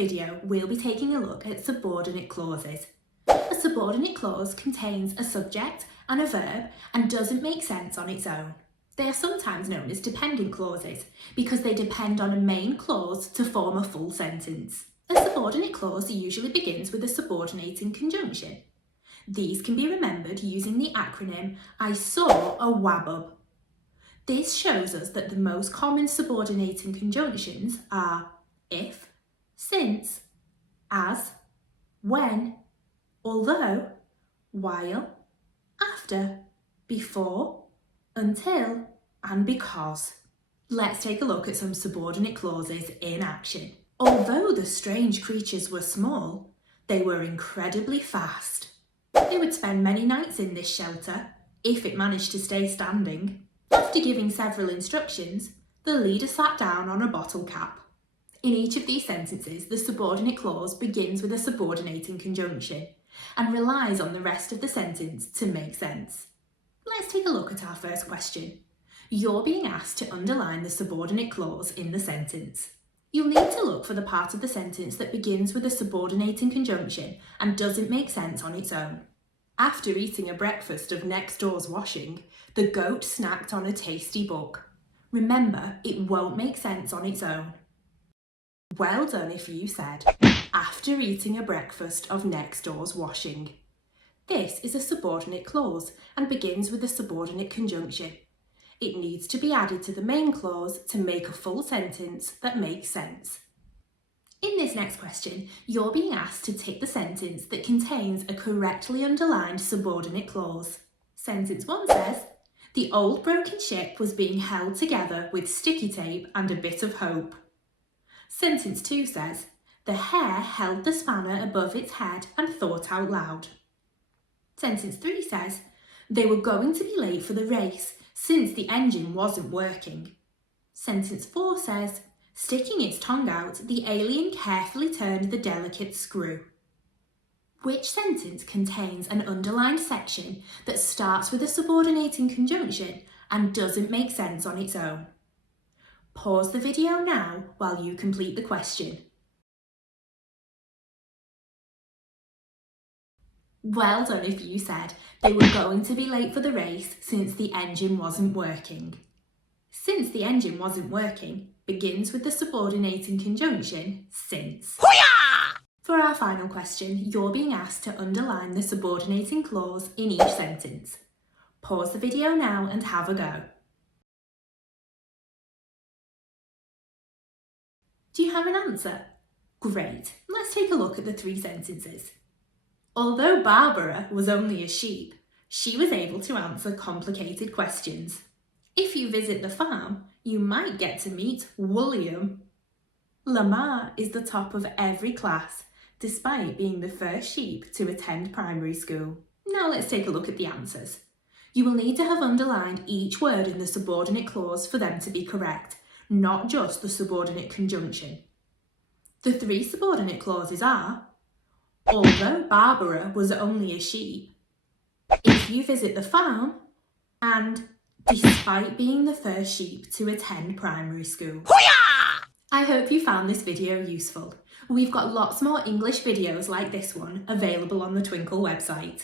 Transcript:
video, we'll be taking a look at subordinate clauses. A subordinate clause contains a subject and a verb and doesn't make sense on its own. They are sometimes known as dependent clauses because they depend on a main clause to form a full sentence. A subordinate clause usually begins with a subordinating conjunction. These can be remembered using the acronym I saw a wabub. This shows us that the most common subordinating conjunctions are if, since, as, when, although, while, after, before, until, and because. Let's take a look at some subordinate clauses in action. Although the strange creatures were small, they were incredibly fast. They would spend many nights in this shelter, if it managed to stay standing. After giving several instructions, the leader sat down on a bottle cap. In each of these sentences, the subordinate clause begins with a subordinating conjunction and relies on the rest of the sentence to make sense. Let's take a look at our first question. You're being asked to underline the subordinate clause in the sentence. You'll need to look for the part of the sentence that begins with a subordinating conjunction and doesn't make sense on its own. After eating a breakfast of next door's washing, the goat snacked on a tasty book. Remember, it won't make sense on its own. Well done if you said, after eating a breakfast of next door's washing. This is a subordinate clause and begins with a subordinate conjunction. It needs to be added to the main clause to make a full sentence that makes sense. In this next question, you're being asked to tick the sentence that contains a correctly underlined subordinate clause. Sentence 1 says, the old broken ship was being held together with sticky tape and a bit of hope. Sentence 2 says, the hare held the spanner above its head and thought out loud. Sentence 3 says, they were going to be late for the race since the engine wasn't working. Sentence 4 says, sticking its tongue out, the alien carefully turned the delicate screw. Which sentence contains an underlined section that starts with a subordinating conjunction and doesn't make sense on its own? Pause the video now while you complete the question. Well done if you said they were going to be late for the race since the engine wasn't working. Since the engine wasn't working begins with the subordinating conjunction since. Hoo-yah! For our final question, you're being asked to underline the subordinating clause in each sentence. Pause the video now and have a go. Do you have an answer? Great, let's take a look at the 3 sentences. Although Barbara was only a sheep, she was able to answer complicated questions. If you visit the farm, you might get to meet William. Lamar is the top of every class, despite being the first sheep to attend primary school. Now let's take a look at the answers. You will need to have underlined each word in the subordinate clause for them to be correct, not just the subordinate conjunction. The 3 subordinate clauses are, although Barbara was only a sheep, if you visit the farm, and despite being the first sheep to attend primary school. Hoo-yah! I hope you found this video useful. We've got lots more English videos like this one available on the Twinkl website.